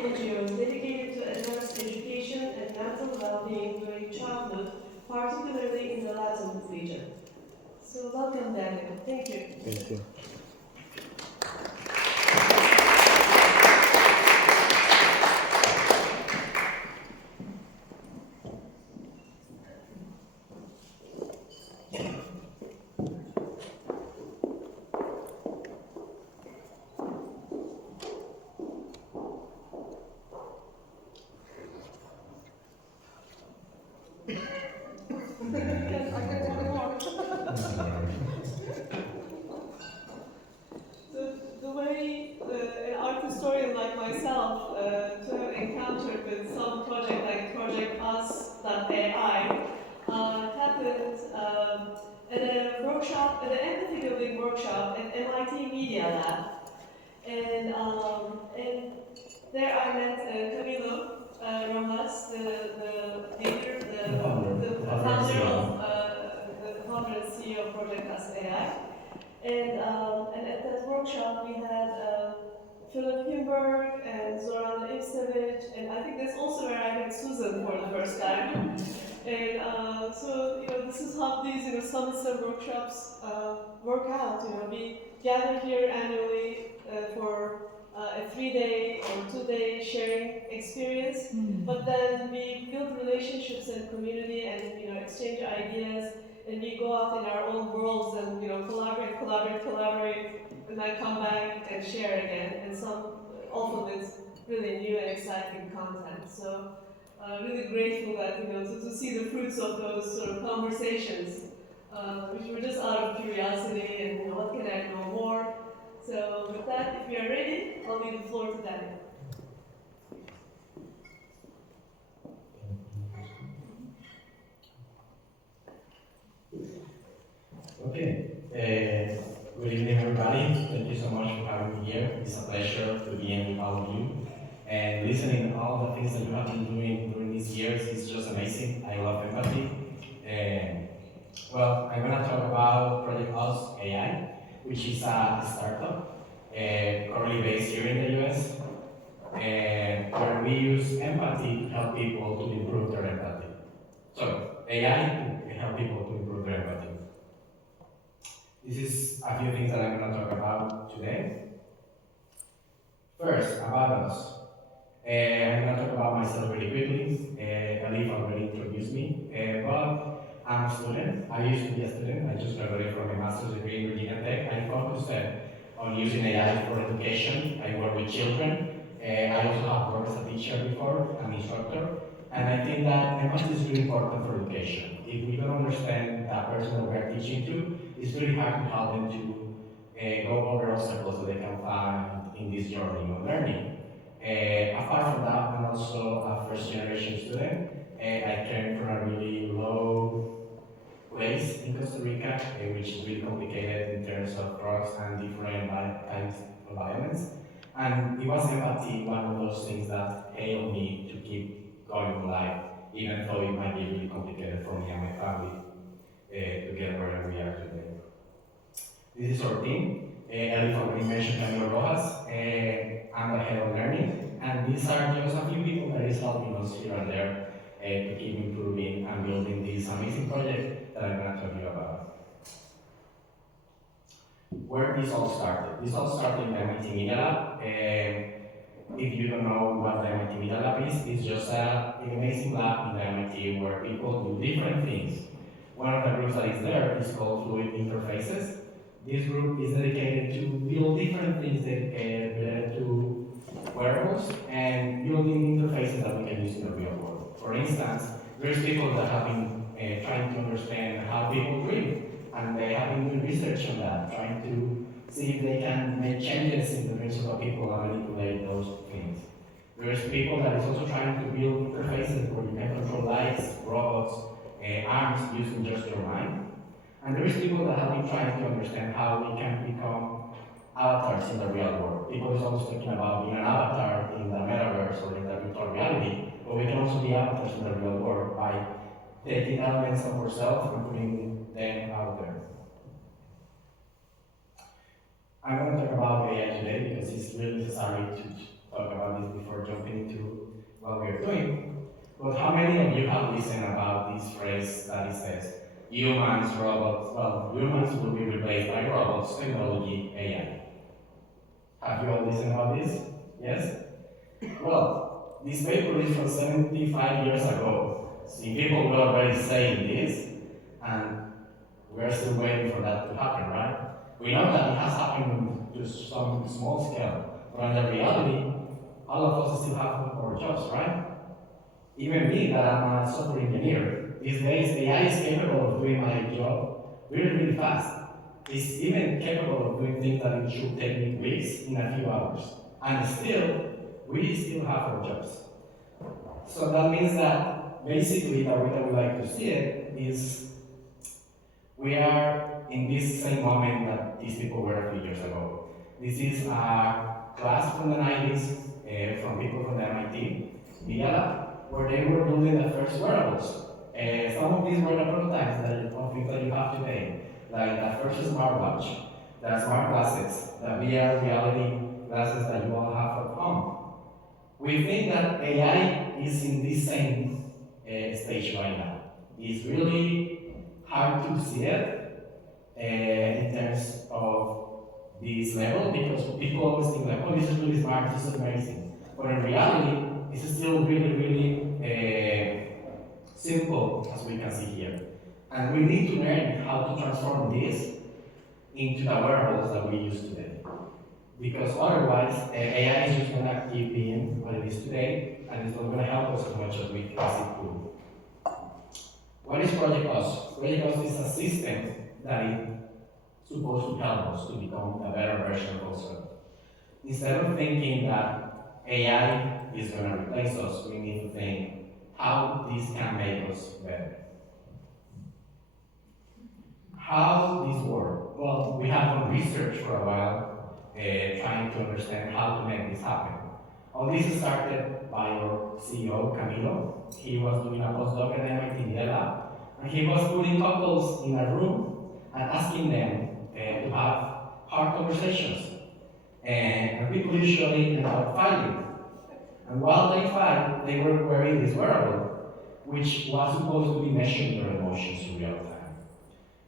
NGOs dedicated to advanced education and mental well-being during childhood, particularly in the Latam region. So welcome, Daniel. Thank you. Thank you. So the way an art historian like myself to have encountered with some project like ProjectUs.ai happened at a workshop, at an empathy building workshop at MIT Media Lab. And there I met Camilo Rojas, the leader, the founder and CEO of ProjectUs.ai. And at that workshop we had Philip Himberg and Zoran Ivsevic, and I think that's also where I met Susan for the first time. And so, this is how these, semester workshops work out. We gather here annually for a 3-day or 2-day sharing experience, but then we build relationships and community and, exchange ideas, and we go out in our own worlds and, collaborate, and then come back and share again, and often with really new and exciting content. So really grateful that, to see the fruits of those sort of conversations, which were just out of curiosity and, what can I know more? So with that, if we are ready, I'll leave the floor to Daniel. Okay. Good evening, everybody. Thank you so much for having me here. It's a pleasure to be in with all of you. And listening to all the things that you have been doing during these years is just amazing. I love empathy. Well, I'm going to talk about ProjectUs.ai, which is a startup currently based here in the US, where we use empathy to help people to improve their empathy. So, AI to help people to improve their empathy. This is a few things that I'm going to talk about today. First, about us. I'm going to talk about myself really quickly. Alif already introduced me, but I'm a student. I used to be a student. I just graduated from a master's degree in Virginia Tech. I focused on using AI for education. I work with children. I also have worked as a teacher before, an instructor. And I think that empathy is really important for education. If we don't understand that person that we're teaching to, it's really hard to help them to go over obstacles that they can find in this journey of learning. Apart from that, I'm also a first-generation student. I came from a really low place in Costa Rica, which is really complicated in terms of drugs and different kinds of violence. And it was empathy, one of those things that helped me to keep going in life, even though it might be really complicated for me and my family to get where we are today. This is our team. Elif already mentioned Camilo Rojas. I'm the head of learning, and these are just a few people that is helping us here and there to keep improving and building this amazing project that I'm going to tell you about. Where this all started? This all started in the MIT Media Lab. If you don't know what the MIT Media Lab is, it's just an amazing lab in the MIT where people do different things. One of the groups that is there is called Fluid Interfaces. This group is dedicated to build different things related to wearables and building interfaces that we can use in the real world. For instance, there's people that have been trying to understand how people dream, and they have been doing research on that, trying to see if they can make changes in the brains of the people and manipulate those things. There's people that is also trying to build interfaces where you can control lights, robots, arms using just your mind. And there is people that have been trying to understand how we can become avatars in the real world. People is always talking about being an avatar in the metaverse or in the virtual reality, but we can also be avatars in the real world by taking elements of ourselves and putting them out there. I'm going to talk about AI today because it's really necessary to talk about this before jumping this phrase that it says, humans, robots, well, humans will be replaced by robots, technology, AI. Have you all listened about this? Yes? Well, this paper is from 75 years ago. See, people were already saying this, and we're still waiting for that to happen, right? We know that it has happened to some small scale, but in the reality, all of us still have our jobs, right? Even me, that I'm a software engineer, these days AI is capable of doing my job really, really fast. It's even capable of doing things that it should take me weeks in a few hours. And still, we still have our jobs. So that means that basically the way that we like to see it is we are in this same moment that these people were a few years ago. This is a class from the 90s from people from the MIT Media Lab, where they were building the first wearables. Some of these were the prototypes of things that you have today, like the first smartwatch, the smart glasses, the VR reality glasses that you all have at home. We think that AI is in this same stage right now. It's really hard to see it in terms of this level because people always think like, oh, this is really smart, this is amazing. But in reality, this is still really, really simple, as we can see here. And we need to learn how to transform this into the wearables that we use today. Because otherwise, AI is just going to keep being what it is today, and it's not going to help us as much as we as it could. What is ProjectUs? ProjectUs is a system that is supposed to help us to become a better version of ourselves. Instead of thinking that AI is going to replace us, we need to think how this can make us better. How this works? Well, we have done research for a while trying to understand how to make this happen. All this started by our CEO, Camilo. He was doing a postdoc at MIT Media Lab, and he was putting couples in a room and asking them to have hard conversations. And people usually end up fighting. And while they fight, they were wearing this wearable, which was supposed to be measuring their emotions in real time.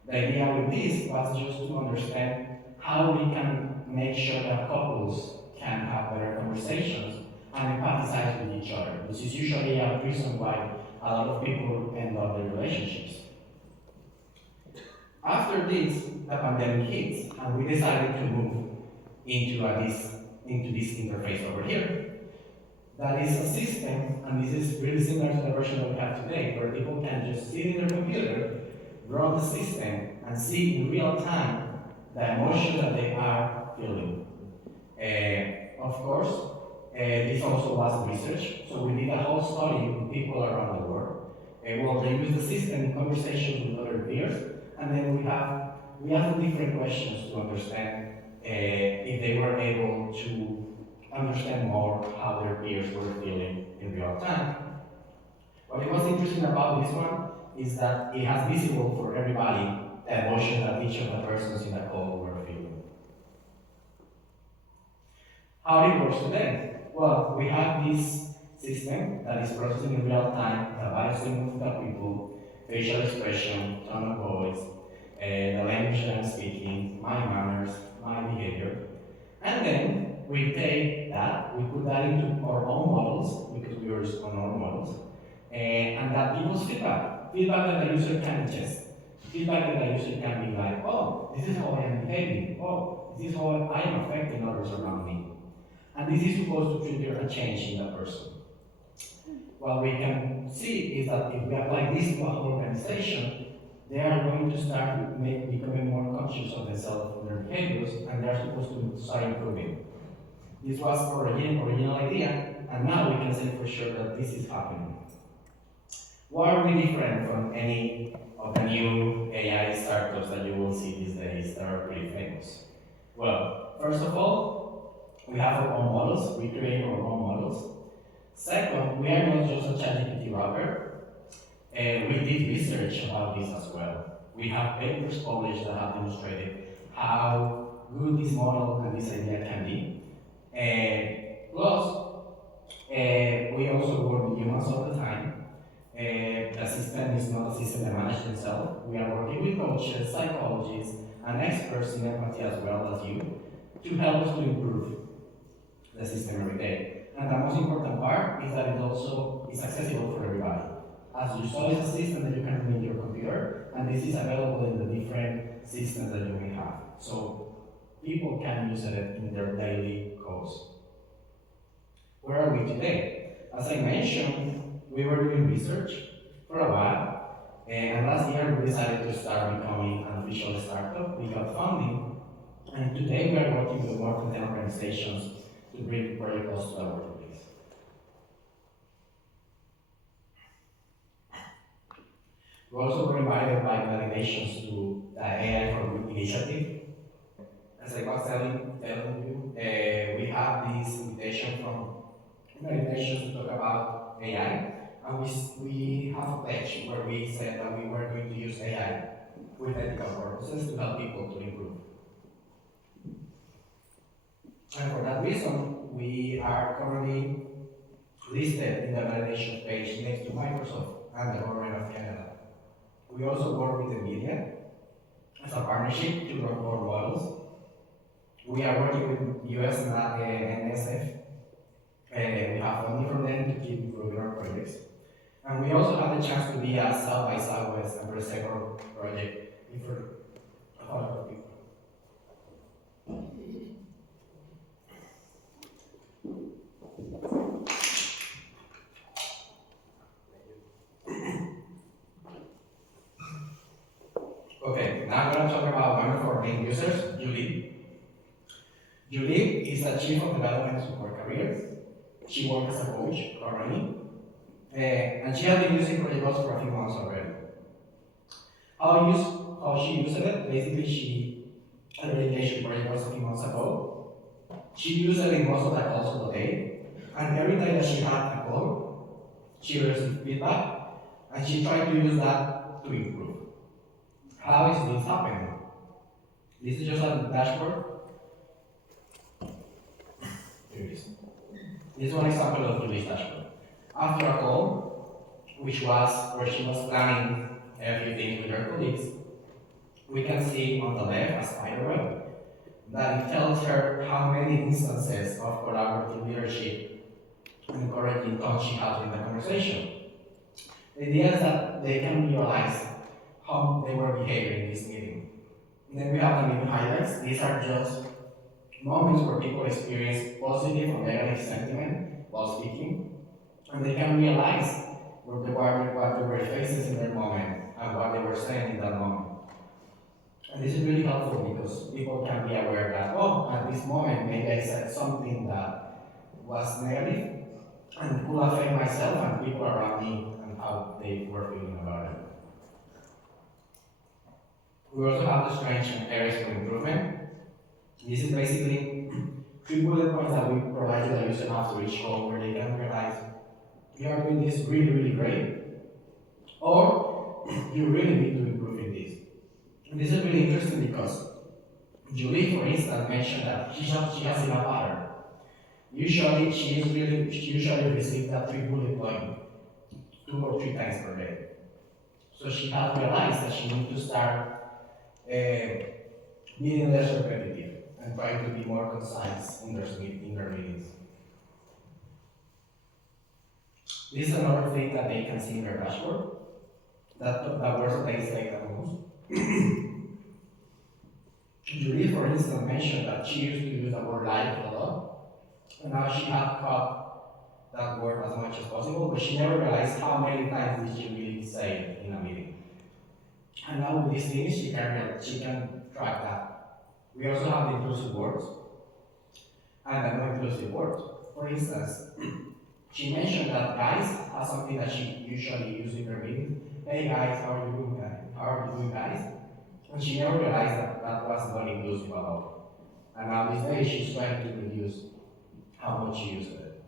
The idea with this was just to understand how we can make sure that couples can have better conversations and empathize with each other, which is usually a reason why a lot of people end up in relationships. After this, the pandemic hit, and we decided to move into this interface over here. That is a system, and this is really similar to the version that we have today, where people can just sit in their computer, run the system, and see in real time the emotions that they are feeling. Of course, this also was research, so we did a whole study with people around the world. Well, they use the system in conversations with other peers, and then we asked different questions to understand if they were able to understand more how their peers were feeling in real time. What was interesting about this one is that it has visible for everybody the emotion that each of the persons in the call were feeling. How it works today? Well, we have this system that is processing in real time the body signals of the people, facial expression, tone of voice, the language that I'm speaking, my manners, my behavior. And then we take that, we put that into our own models, because we are on our models, and that gives us feedback that the user can ingest. Feedback that the user can be like, oh, this is how I am behaving, oh, this is how I am affecting others around me. And this is supposed to trigger a change in the person. What we can see is that if we apply this to a whole organization, they are going to start becoming more conscious of themselves and their behaviors, and they are supposed to start improving. This was our original idea, and now we can say for sure that this is happening. Why are we different from any of the new AI startups that you will see these days that are pretty famous? Well, first of all, we have our own models. We create our own models. Second, we are not just a ChatGPT wrapper. We did research about this as well. We have papers published that have demonstrated how good this model and this idea can be. Plus, we also work with humans all the time. The system is not a system that manages itself. We are working with coaches, psychologists, and experts in empathy as well as you to help us to improve the system every day. And the most important part is that it also is accessible for everybody. As you saw, it's a system that you can run in your computer, and this is available in the different systems that you may have. So people can use it in their daily course. Where are we today? As I mentioned, we were doing research for a while, and last year we decided to start becoming an official startup. We got funding, and today we are working with more than 10 organizations to bring protocols to our workplace. We also were invited by organizations to the AI for Good initiative. As I was telling you, we have this invitation from organizations to talk about AI, and we have a pledge where we said that we were going to use AI with ethical purposes to help people to improve. And for that reason, we are currently listed in the validation page next to Microsoft and the government of Canada. We also work with NVIDIA as a partnership to run our models. We are working with US and NSF, and we have funding from them to keep improving our projects. And we also have the chance to be a South by Southwest and Prosecco project in front of a lot of people. Okay, now I'm going to talk about one of our main users, Julie. Julie is the Chief of Development Support Careers. She works as a coach currently, and she has been using ProjectUs for a few months already. How she uses it, basically she already engaged with ProjectUs a few months ago. She used it in most of the calls of the day, and every time that she had a call, she received feedback, and she tried to use that to improve. How is this happening? This is just a dashboard. Here it is. This is one example of Julie's dashboard. After a call, which was where she was planning everything with her colleagues, we can see on the left a spider web that it tells her how many instances of collaborative leadership and encouraging tone she had during the conversation. The idea is that they can realize how they were behaving in this meeting. And then we have the meeting highlights. These are just moments where people experience positive or negative sentiment while speaking, and they can realize what they were facing in their moment and what they were saying in that moment. And this is really helpful because people can be aware that, oh, at this moment maybe I said something that was negative and could affect myself and people around me and how they were feeling about it. We also have the strengths and areas for improvement. This is basically 3 bullet points that we provide to the user after each call where they can realize you are doing this really, really great, or you really need to improve in this. And this is really interesting because Julie, for instance, mentioned that she has enough water. Usually, she usually receives that 3 bullet point 2 or 3 times per day. So she has realized that she needs to start being less repetitive and trying to be more concise in their meetings. This is another thing that they can see in their dashboard. That words that they say the most. Julie, for instance, mentioned that she used to use the word like a lot, and now she had cut that word as much as possible, but she never realized how many times did she really say it in a meeting. And now with these things, she can track that. We also have the inclusive words and the non-inclusive words. For instance, she mentioned that guys are something that she usually uses in her meetings. Hey guys, how are you doing, guys? How are you doing, guys? And she never realized that that was not inclusive at all. And now these days, she's trying to reduce how much she uses it.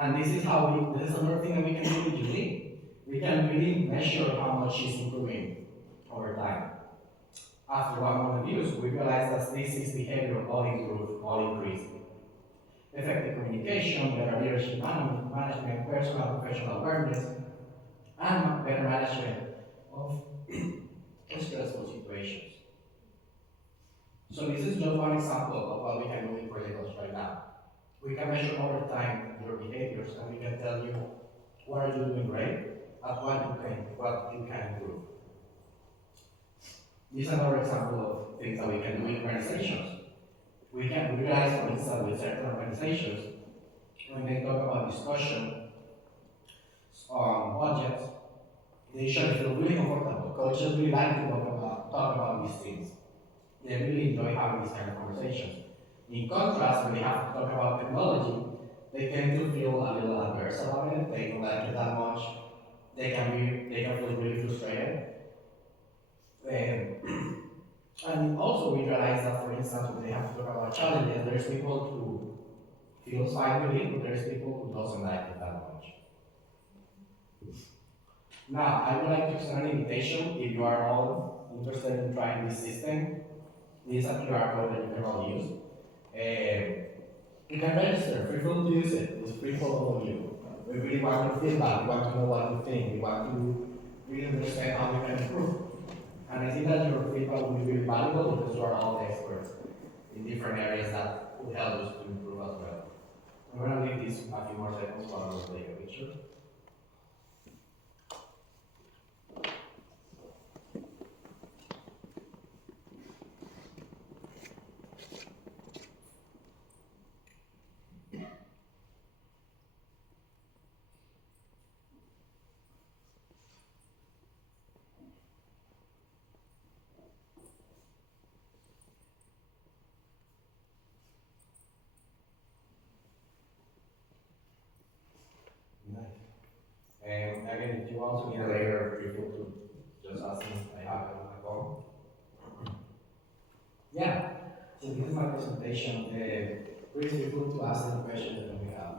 And this is another thing that we can do with Julie. We can really measure how much she's improving over time. After 1 month of use, we realize that these 6 behaviors all improve, all increase. Effective communication, better leadership management, personal and professional awareness, and better management of stressful situations. So this is just one example of what we can do in ProjectUs right now. We can measure over time your behaviors, and we can tell you what are you doing great and what you can improve. This is another example of things that we can do in organizations. We can realize, for instance, with certain organizations, when they talk about discussion on budgets, they usually feel really comfortable. Coaches really like to talk about these things. They really enjoy having these kind of conversations. In contrast, when they have to talk about technology, they tend to feel a little adverse about it. They don't like it that much. They can feel really frustrated. And also we realize that, for instance, when they have to talk about challenges, there's people who feels fine with it, but there's people who doesn't like it that much. Now, I would like to extend an invitation if you are all interested in trying this system. This is a QR code that you can all use. You can register, free to use it. It's free for all of you. We really want your feedback, we want to know what you think, we want to really understand how we can improve. And I think that your feedback will be really valuable because you are all experts in different areas that will help us to improve as well. I'm going to leave this a few more seconds while I will take a picture. Nice. And again, if you also need a later, feel free to just ask me. I have it on my phone. Yeah. So this is my presentation. Please feel free to ask any questions that we have.